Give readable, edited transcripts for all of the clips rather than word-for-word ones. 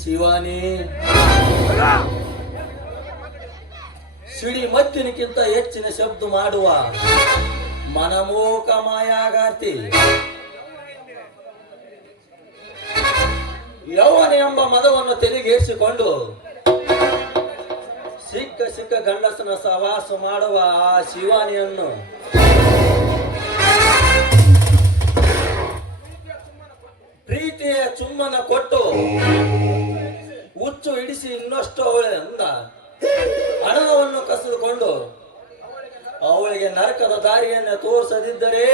ಶಿವಾನಿ, ಸಿಡಿ ಮತ್ತಿನಕ್ಕಿಂತ ಹೆಚ್ಚಿನ ಶಬ್ದ ಮಾಡುವ ಮನಮೋಕ ಮಾಯಾಗಾರ್ತಿ, ಯೌವನ ಎಂಬ ಮದವನ್ನು ತೆಲಿಗೇರಿಸಿಕೊಂಡು ಸಿಕ್ಕ ಸಿಕ್ಕ ಗಂಡಸನ ಸವಾಸ ಮಾಡುವ ಆ ಶಿವಾನಿಯನ್ನು ಪ್ರೀತಿಯ ಚುಮ್ಮನ ಕೊಟ್ಟು ಹುಚ್ಚು ಹಿಡಿಸಿ ಇನ್ನಷ್ಟು ಅವಳಿಂದ ಹಣವನ್ನು ಕಸಿದುಕೊಂಡು ಅವಳಿಗೆ ನರಕದ ದಾರಿಯನ್ನು ತೋರಿಸದಿದ್ದರೆ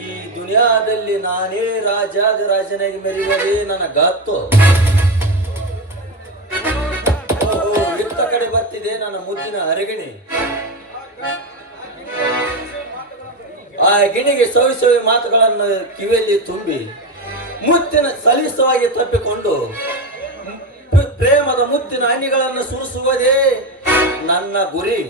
ಈ ದುನಿಯಾದಲ್ಲಿ ನಾನೇ ರಾಜಾದಿರಾಜನಾಗಿ ಮೆರೆಯುವುದೇ ನನ್ನ ಗತ್ತು. ಇತ್ತ ಕಡೆ ಬರ್ತಿದೆ ನನ್ನ ಮುದ್ದಿನ ಅರಗಿಣಿ. ಆ ಗಿಣಿಗೆ ಸವಿ ಮಾತುಗಳನ್ನು ಕಿವಿಯಲ್ಲಿ ತುಂಬಿ ಮುತ್ತಿನ ಸಲೀಸವಾಗಿ ತಪ್ಪಿಕೊಂಡು ಪ್ರೇಮದ ಮುತ್ತಿನ ಹನಿಗಳನ್ನು ಸುರಿಸುವುದೇ ನನ್ನ ಗುರಿ.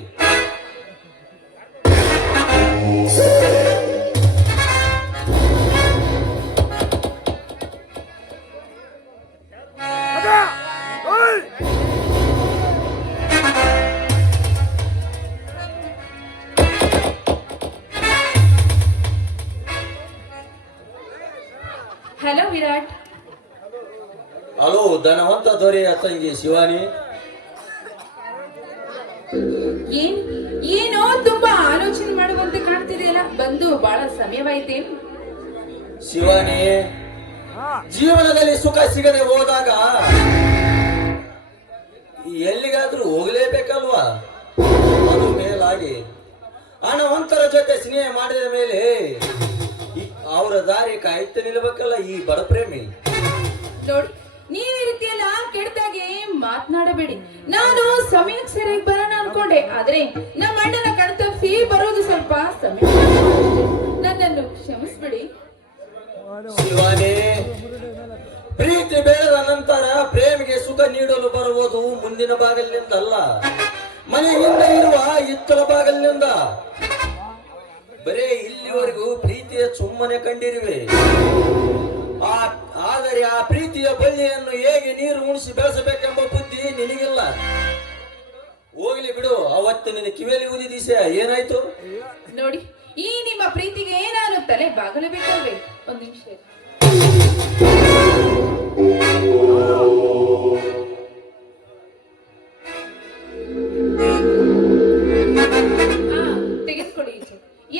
ಹಲೋ ವಿರಾಟ್. ಹಲೋ ಧನವಂತ ದೊರೆಯ ತಂಗಿ ಶಿವಾನಿ. ಏನೋ ತುಂಬಾ ಆಲೋಚನೆ ಮಾಡುವಂತೆ ಕಾಣ್ತಿದೆಯಲ್ಲ, ಬಂದು ಬಹಳ ಸಮಯವಾಯ್ತೇನು? ಶಿವಾನಿ, ಜೀವನದಲ್ಲಿ ಸುಖ ಸಿಗದೆ ಹೋದಾಗ ಎಲ್ಲಿಗಾದ್ರೂ ಹೋಗ್ಲೇಬೇಕಲ್ವಾ? ಅದು ಮೇಲಾಗಿ ಹಣವಂತರ ಜೊತೆ ಸ್ನೇಹ ಮಾಡಿದ ಮೇಲೆ ಅವರ ದಾರಿ ಕಾಯ್ತು ನಿಲ್ಬೇಕಲ್ಲ ಈ ಬಡ ಪ್ರೇಮಿ. ನೋಡಿ, ನೀವು ಈ ರೀತಿಯೆಲ್ಲ ಕೆಟ್ಟದಾಗೆ ಮಾತನಾಡಬೇಡಿ. ನಾನು ಸಮಯಕ್ಕೆ ಸರಿಯಾಗಿ ಬರೋಣ ಅನ್ಕೊಂಡೆ, ಆದ್ರೆ ನಮ್ಮ ಅಣ್ಣನ ಕಣ್ತಪ್ಪಿ ಬರೋದು ಸ್ವಲ್ಪ ಸಮಯ. ನನ್ನನ್ನು ಕ್ಷಮಿಸ್ಬಿಡಿ. ಶಿವಾನಿ, ಪ್ರೀತಿ ಬೆಳೆದ ನಂತರ ಪ್ರೇಮಿಗೆ ಸುಖ ನೀಡಲು ಬರುವುದು ಮುಂದಿನ ಬಾಗಿಲಿನಿಂದಲ್ಲ, ಮನೆ ಹಿಂದೆ ಇರುವ ಇತ್ತಲ ಬಾಗಿಲಿನಿಂದ. ಬರೇ ಇಲ್ಲಿವರೆಗೂ ಪ್ರೀತಿಯ ಸುಮ್ಮನೆ ಕಂಡಿರುವೆ, ಆದರೆ ಆ ಪ್ರೀತಿಯ ಬಳ್ಳಿಯನ್ನು ಹೇಗೆ ನೀರು ಉಣಿಸಿ ಬೆಳೆಸಬೇಕೆಂಬ ಬುದ್ಧಿ ನಿನಗಿಲ್ಲ. ಹೋಗ್ಲಿ ಬಿಡು, ಅವತ್ತು ನಿನ್ನ ಕಿವಿಯಲ್ಲಿ ಊದಿದೀಸ ಏನಾಯ್ತು? ನೋಡಿ, ಈ ನಿಮ್ಮ ಪ್ರೀತಿಗೆ ನಾನು ತಲೆ ಬಾಗಲೇಬೇಕಲ್ವೇ? ಒಂದು ನಿಮಿಷ. ತೆಗೆದುಕೊಡಿ.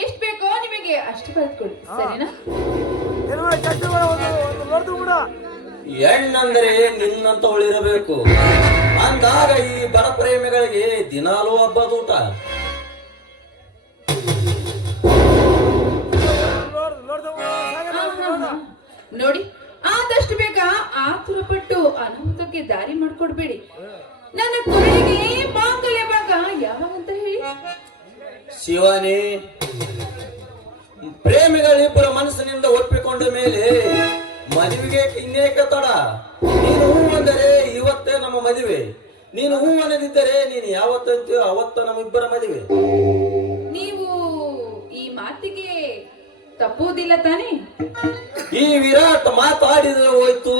ಎಷ್ಟು ಬೇಕೋ ನಿಮಗೆ ಅಷ್ಟು ಬರೆದುಕೊಡಿ, ಸರಿನಾ? ಹೆಣ್ಣಂದ್ರೆ ನಿನ್ನಂತವಳಿರಬೇಕು, ಅಂದಾಗ ಈ ಬಡ ಪ್ರೇಮಿಗಳಿಗೆ ದಿನಾಲೂ ಹಬ್ಬದೂಟ. ನೋಡಿ, ಆದಷ್ಟು ಬೇಗ ಆತುರ ಪಟ್ಟು ಅನಾಹುತಕ್ಕೆ ದಾರಿ ಮಾಡ್ಕೊಡ್ಬೇಡಿ. ನನ್ನ ಕೊನೆಗೆ ಮಾಂಗಲ್ಯ ಭಾಗ ಯಾವಾಗಂತ ಹೇಳಿ? ಶಿವಾನಿ, ಪ್ರೇಮಿಗಳಿಬ್ಬರ ಮನಸ್ಸಿನಿಂದ ಒಪ್ಪಿಕೊಂಡ ಮೇಲೆ ಮದುವೆಗೆ ಇನ್ನೇಕ ತಡ? ನೀನು ಹೂ ಅಂದರೆ ಇವತ್ತೇ ನಮ್ಮ ಮದುವೆ, ನೀನು ಹೂ ಅನ್ನದಿದ್ದರೆ ನೀನು ಯಾವತ್ತಂತೀಯೋ ಅವತ್ತ ನಮ್ಮಿಬ್ಬರ ಮದುವೆ. ನೀವು ಈ ಮಾತಿಗೆ ತಪ್ಪುವುದಿಲ್ಲ ತಾನೇ? ಈ ವಿರಾಟ್ ಮಾತಾಡಿದ್ರೆ ಹೋಯ್ತು.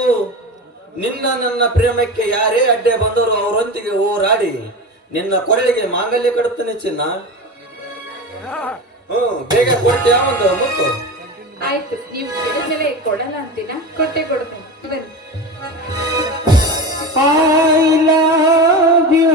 ನಿನ್ನ ನನ್ನ ಪ್ರೇಮಕ್ಕೆ ಯಾರೇ ಅಡ್ಡೆ ಬಂದರು ಅವರೊಂದಿಗೆ ಹೋರಾಡಿ ನಿನ್ನ ಕೊರಳಿಗೆ ಮಾಂಗಲ್ಯ ಕಡುತ್ತೇನೆ ಚಿನ್ನ. ಬೇಗ ಕೊಟ್ಟೆ ಒಂದು ಮುತ್ತು. ಆಯ್ತು, ನೀವು ಕೇಳಿದ್ಮೇಲೆ ಕೊಡಲ್ಲ ಅಂತೀನ? ಕೊಟ್ಟೆ ಕೊಡ್ತೇನೆ. I love you.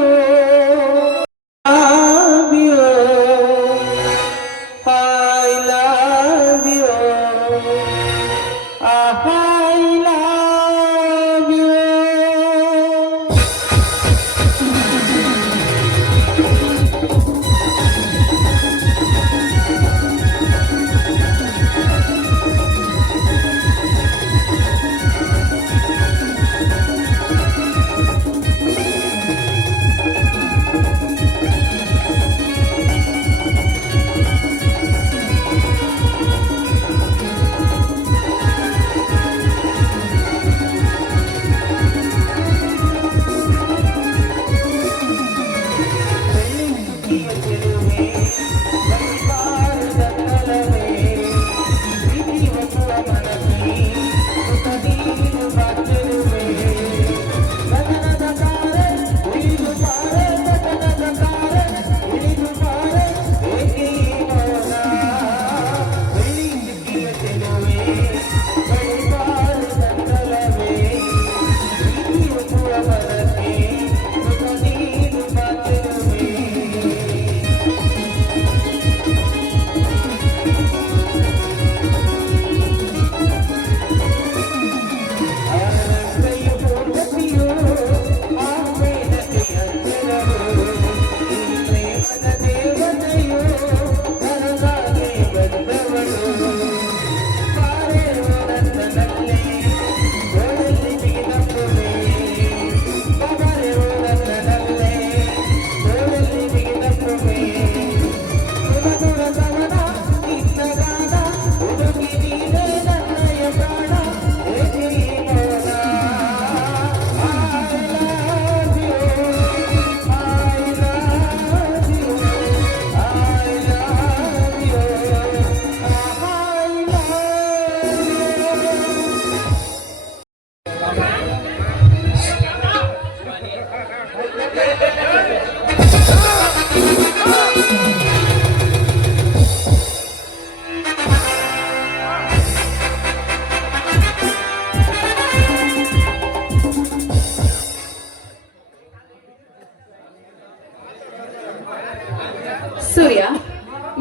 Surya,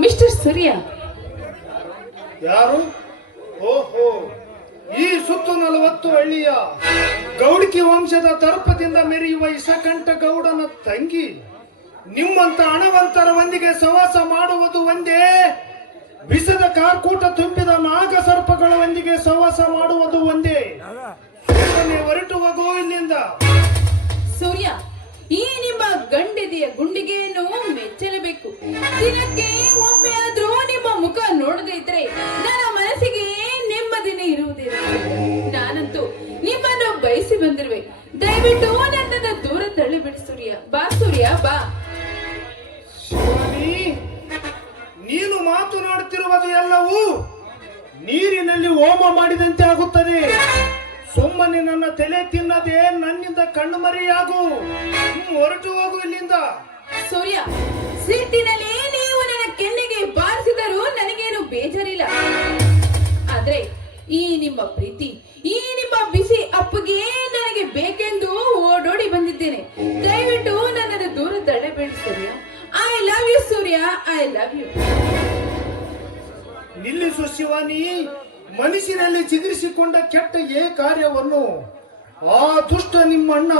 mister Surya, ಯಾರು? ಓಹೋ, ಈ ಸುತ್ತು 40 ಹಳ್ಳಿಯ ಗೌಡಿಕಿ ವಂಶದ ತರ್ಪದಿಂದ ಮೆರೆಯುವ ಇಸಕಂಠ ಗೌಡನ ತಂಗಿ. ನಿಮ್ಮಂತ ಹಣವಂತರ ಒಂದಿಗೆ ಸವಾಸ ಮಾಡುವುದು ಒಂದೇ, ಬಿಸದ ಕಾರ್ಕೂಟ ತುಂಬಿದ ನಾಗ ಸರ್ಪಗಳ ಒಂದಿಗೆ ಸವಾಸ ಮಾಡುವುದು ಒಂದೇ. ಸುಮ್ಮನೆ ಹೊರಟು ಹೋಗು ಇಲ್ಲಿಂದ. ಸೂರ್ಯ, ಈ ನಿಮ್ಮ ಗಂಡೆದೆಯ ಗುಂಡಿಗೆಯನ್ನು ಮೆಚ್ಚಲೇಬೇಕು. ದಿನಕ್ಕೆ ಒಮ್ಮೆ ಆದ್ರೂ ನಿಮ್ಮ ಮುಖ ನೋಡದೇ ಇದ್ರೆ ನನ್ನ ಮನಸ್ಸಿಗೆ ನೆಮ್ಮದಿನೇ ಇರುವುದಿಲ್ಲ. ನಾನಂತೂ ನಿಮ್ಮನ್ನು ಬಯಸಿ ಬಂದಿರುವೆ. ದಯವಿಟ್ಟು ನನ್ನನ್ನು ದೂರ ತಳ್ಳಿಬಿಡಿ ಸೂರ್ಯ. ಬಾ ಸೂರ್ಯ, ಬಾ. ಶಿವಾನಿ, ನೀನು ಮಾತನಾಡುತ್ತಿರುವುದು ಎಲ್ಲವೂ ನೀರಿನಲ್ಲಿ ಹೋಮ ಮಾಡಿದಂತೆ ಆಗುತ್ತದೆ. ಸುಮ್ಮನೆ ನನ್ನ ತಲೆ ತಿನ್ನದೆ ನನ್ನಿಂದ ಕಣ್ಣು ಮರೆಯಾಗು. ಹೊರಟು ಹೋಗು ಇಲ್ಲಿಂದ. ಸೂರ್ಯ, ಸಿಟ್ಟಿನಲ್ಲಿ ನೀವು ನನ್ನ ಕೆನ್ನೆಗೆ ಬಾರಿಸಿದರೂ ನನಗೇನು ಬೇಜಾರಿಲ್ಲ. ಆದ್ರೆ ಈ ನಿಮ್ಮ ಪ್ರೀತಿ, ಈ ನಿಮ್ಮ ಬಿಸಿ ಅಪ್ಪಗೆ ನನಗೆ ಬೇಕೆಂದು ಓಡೋಡಿ ಬಂದಿದ್ದೇನೆ. ದಯವಿಟ್ಟು ನನ್ನನ್ನು ದೂರ ತಳ್ಳಬೇಡಿ Surya. I love you Surya, I love you. ನಿಲ್ಲಿಸು ಶಿವಾನಿ. ಮನಸ್ಸಿನಲ್ಲಿ ಚಿಗುರಿಸಿಕೊಂಡ ಕೆಟ್ಟ ಏ ಕಾರ್ಯವನ್ನು ಆ ದುಷ್ಟ ನಿಮ್ಮಣ್ಣ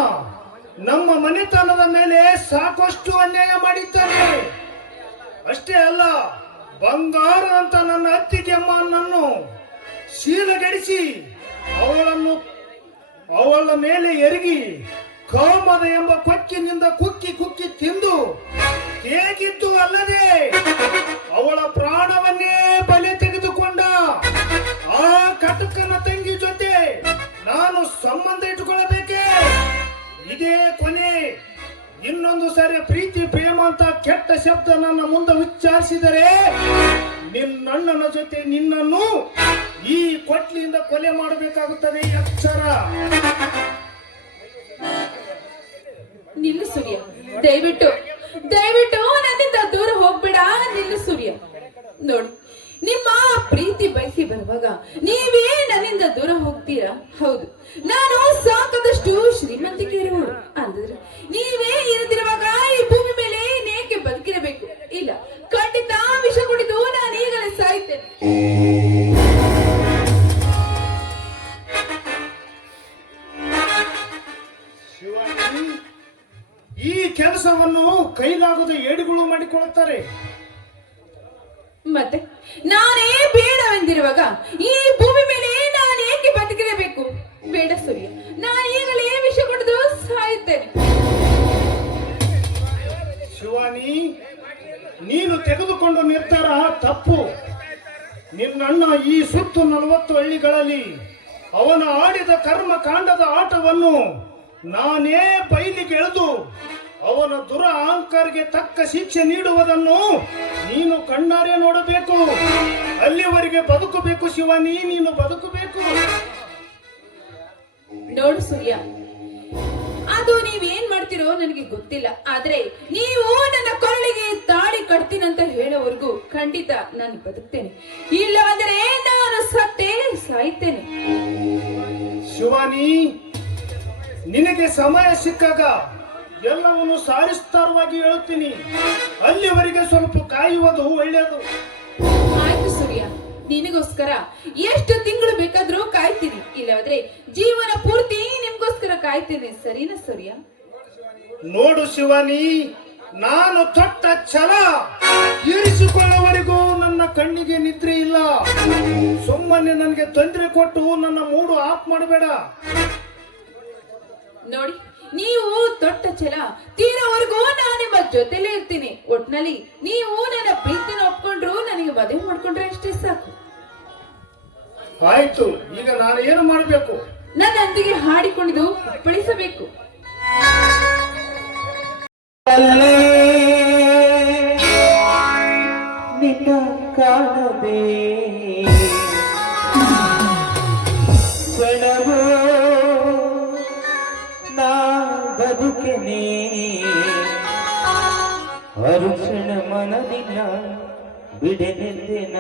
ನಮ್ಮ ಮನೆತನದ ಮೇಲೆ ಸಾಕಷ್ಟು ಅನ್ಯಾಯ ಮಾಡಿದ್ದಾನೆ. ಅಷ್ಟೇ ಅಲ್ಲ, ಬಂಗಾರದಂತ ನನ್ನ ಅತ್ತಿಗೆ ಅಮ್ಮನನ್ನು ಶೀಲಗೆಡಿಸಿ ಅವಳ ಮೇಲೆ ಎರಗಿ ಕಾಮದ ಎಂಬ ಕೊಕ್ಕಿನಿಂದ ಕುಕ್ಕಿ ಕುಕ್ಕಿ ತಿಂದು ಹೇಗಿದ್ದು ಅಲ್ಲದೆ ಅವಳ ಪ್ರಾಣವನ್ನೇ ಬಲಿ ತೆಗೆದುಕೊಂಡ ಆ ಕಟಕನ ತಂಗಿ ಜೊತೆ ನಾನು ಸಂಬಂಧ ಇಟ್ಟುಕೊಳ್ಳಬೇಕೆ? ಇದೇ ಕೊನೆ. ಇನ್ನೊಂದು ಸಾರಿ ಪ್ರೀತಿ ಪ್ರೇಮ ಅಂತ ಕೆಟ್ಟ ಶಬ್ದ ನನ್ನ ಮುಂದೆ ಉಚ್ಚಾರಿಸಿದರೆ ನಿನ್ನಣ್ಣನ ಜೊತೆ ನಿನ್ನನ್ನು ಈ ಕೊಟ್ಲಿಯಿಂದ ಕೊಲೆ ಮಾಡಬೇಕಾಗುತ್ತದೆ. ಎಚ್ಚರ. ನಿಲ್ಲು ಸೂರ್ಯ, ದಯವಿಟ್ಟು ದಯವಿಟ್ಟು ನನ್ನಿಂದ ದೂರ ಹೋಗ್ಬೇಡ. ನಿಲ್ಲು ಸೂರ್ಯ. ನೋಡಿ, ನಿಮ್ಮ ಪ್ರೀತಿ ಬಯಸಿ ಬರುವಾಗ ನೀವೇ ನನ್ನಿಂದ ದೂರ ಹೋಗ್ತೀರಾ? ಹೌದು, ನಾನು ಸಾಕದಷ್ಟು ಶ್ರೀಮಂತಿಕೆ ಇರುವಳು. ಅಂದ್ರೆ ನೀವೇ ಇರದಿರುವಾಗ ಈ ಭೂಮಿ ಮೇಲೆ ನೇಕೆ ಬದುಕಿರಬೇಕು? ಇಲ್ಲ, ಖಂಡಿತ ವಿಷ ಕುಡಿದು ನಾನು ಈಗಲೇ ಸಾಯ್ತೇನೆ. ಶಿವಾನಿ, ಈ ಕೆಲಸವನ್ನು ಕೈಲಾಗದ ಏಡುಗಳು ಮಾಡಿಕೊಳ್ಳುತ್ತಾರೆ. ಮತ್ತೆ ನಾನೇ ಬೇಡವೆಂದಿರುವಾಗ ಈ ಭೂಮಿ ಮೇಲೆ ನಾನು ಏಕೆ ಬದುಕಿರಬೇಕು? ಬೇಡ ಸೂರ್ಯ, ನಾನು ಈಗಲೇ ವಿಷ ಕುಡಿದು ಸಾಯುತ್ತೇನೆ. ಶಿವಾನಿ, ನೀನು ತೆಗೆದುಕೊಂಡ ನಿರ್ಧಾರ ತಪ್ಪು. ನಿನ್ನಣ್ಣ ಈ ಸುತ್ತು 40 ಹಳ್ಳಿಗಳಲ್ಲಿ ಅವನ ಆಡಿದ ಕರ್ಮ ಕಾಂಡದ ಆಟವನ್ನು ನಾನೇ ಬಯಲಿಗೆ ಎಳೆದು ಅವನ ದುರ ಅಹಂಕಾರಕ್ಕೆ ತಕ್ಕ ಶಿಕ್ಷೆ ನೀಡುವುದನ್ನು ನೀನು ಕಣ್ಣಾರೆ ನೋಡಬೇಕು. ಅಲ್ಲಿವರೆಗೆ ಬದುಕಬೇಕು ಶಿವಾನಿ, ನೀನು ಬದುಕಬೇಕು. ನೋಡು ಸೂರ್ಯ, ಅದು ನೀವೇನ್ ಮಾಡ್ತಿರೋ ನನಗೆ ಗೊತ್ತಿಲ್ಲ. ಆದ್ರೆ ನೀವು ನನ್ನ ಕೊರಳಿಗೆ ತಾಳಿ ಕಟ್ತೀನಂತ ಹೇಳೋವರೆಗೂ ಖಂಡಿತ ನಾನು ಬದುಕ್ತೇನೆ. ಇಲ್ಲವಾದರೆ ನಾನು ಸತ್ತೇ ಸಾಯ್ತೇನೆ. ಶಿವಾನಿ, ನಿನಗೆ ಸಮಯ ಸಿಕ್ಕಾಗ ಎಲ್ಲವನ್ನು ಸಾರಿಸ್ತಾರವಾಗಿ ಹೇಳುತ್ತೀನಿ. ಅಲ್ಲಿವರೆಗೆ ಸ್ವಲ್ಪ ಕಾಯುವುದು ಒಳ್ಳೆಯದು. ಆಯ್ತು ಸೂರ್ಯ, ನಿನಗೋಸ್ಕರ ಎಷ್ಟು ತಿಂಗಳು ಬೇಕಾದ್ರೂ ಕಾಯ್ತೀನಿ. ಇಲ್ಲವಾದ್ರೆ ಜೀವನ ಪೂರ್ತಿ ನಿಮ್ಗೋಸ್ಕರ ಕಾಯ್ತೀನಿ. ಸರಿನಾ ಸೂರ್ಯ? ನೋಡು ಶಿವಾನಿ, ನಾನು ತೊಟ್ಟ ಛಲ ತೀರಿಸಿಕೊಳ್ಳುವವರೆಗೂ ನನ್ನ ಕಣ್ಣಿಗೆ ನಿದ್ರೆ ಇಲ್ಲ. ಸುಮ್ಮನೆ ನನಗೆ ತೊಂದರೆ ಕೊಟ್ಟು ನನ್ನ ಮೂಡು ಆಫ್ ಮಾಡಬೇಡ. ನೋಡಿ, ನೀವು ತೊಟ್ಟ ಛಲ ತೀರೋವರೆಗೂ ನಾನು ನಿಮ್ಮ ಜೊತೆಲೇ ಇರ್ತೀನಿ. ಒಟ್ನಲ್ಲಿ ನೀವು ನನ್ನ ಪ್ರೀತಿನ ಒಪ್ಕೊಂಡ್ರು ನನಗೆ ಮದುವೆ ಮಾಡ್ಕೊಂಡ್ರೆ ಅಷ್ಟೇ ಸಾಕು. ಆಯ್ತು, ಈಗ ನಾನು ಏನು ಮಾಡಬೇಕು? ನನ್ನೊಂದಿಗೆ ಹಾಡಿಕೊಂಡಿದ್ದು ಕುಪ್ಪಳಿಸಬೇಕು. ನಿನ್ನ ಕಾಣದೆ ಕ್ಷಣವೋ ನಾ ಬದುಕೆನೆ. ಅರುಕ್ಷಣ ಮನದಿನ ಬಿಡೆನೆಂದಿನ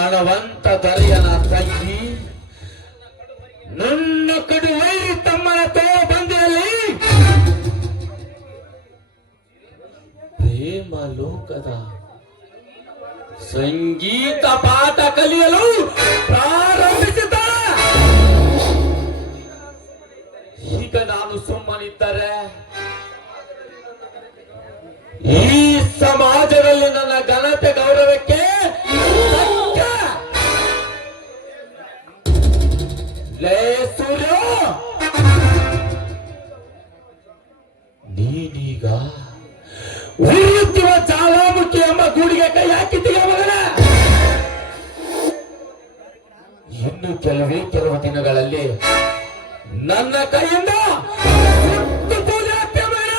ಹಣವಂತ ದರೆಯನ ತಂಗಿ ನನ್ನ ಕಡುವೈರಿ ತಮ್ಮನ ತೋ ಬಂದಿರಲಿ ಪ್ರೇಮ ಲೋಕದ ಸಂಗೀತ ಪಾಠ ಕಲಿಯಲು ಪ್ರಾರಂಭಿಸಿದ. ಈಗ ನಾನು ಸುಮ್ಮನಿದ್ದರೆ ಈ ಸಮಾಜದಲ್ಲಿ ನನ್ನ ಘನತೆ ಗೌರವಕ್ಕೆ ಲೇ ಸೂರ್ಯ, ನೀನೀಗ ಉರಿಯುತ್ತಿರುವ ಜ್ವಾಲಾಮುಖಿ ಎಂಬ ಗೂಡಿಗೆ ಕೈ ಹಾಕಿದ್ದೀಯ ಮಗನ. ಇನ್ನು ಕೆಲವು ದಿನಗಳಲ್ಲಿ ನನ್ನ ಕೈಯಿಂದ ಸುಟ್ಟು ಪೂಜೆ ಆಗ್ತೀಯ ಮಗನ.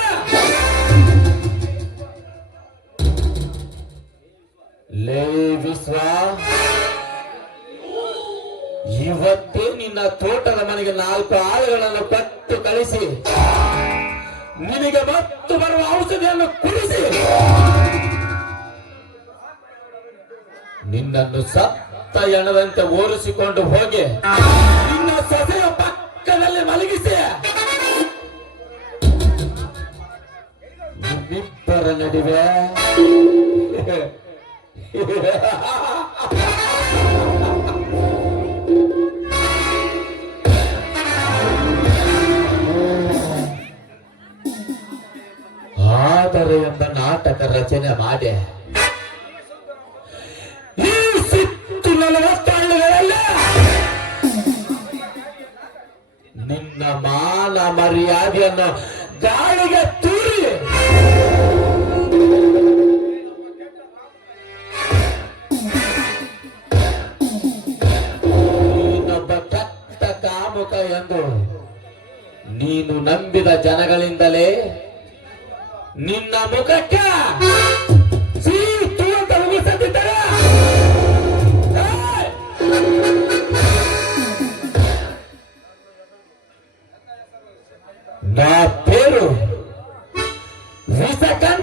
ಲೇ ವಿಶ್ವ, ಇವತ್ತೇ ನಿನ್ನ ತೋಟದ ಮನೆಗೆ 4 ಆಳುಗಳನ್ನು ಕೊಟ್ಟು ಕಳಿಸಿ ನಿನಗೆ ಮತ್ತು ಬರುವ ಔಷಧಿಯನ್ನು ಕುಡಿಸಿ ನಿನ್ನನ್ನು ಸತ್ತ ಎಣದಂತೆ ಓರಿಸಿಕೊಂಡು ಹೋಗಿ ನಿನ್ನ ಸೊಸೆಯ ಪಕ್ಕದಲ್ಲಿ ಮಲಗಿಸಿ ನಿಮ್ಮಿಬ್ಬರ ನಡುವೆ ಆದರೆ ಎಂಬ ನಾಟಕ ರಚನೆ ಮಾಡಿ ಈ ಸುತ್ತು 40 ಹಳ್ಳಿಗಳಲ್ಲ ನಿನ್ನ ಮಾನ ಮರ್ಯಾದೆಯನ್ನು ಗಾಳಿಗೆ ತೂರಿ ನೀನೊಬ್ಬ ಕೆಟ್ಟ ಕಾಮುಕ ಎಂದು ನೀನು ನಂಬಿದ ಜನಗಳಿಂದಲೇ ನಿನ್ನ ಮುಖಕ್ಕೆ ಸೀತು ಅಂತ ಮುಗಿಸದಿದ್ದರೆ ವಿಷಕಂಠ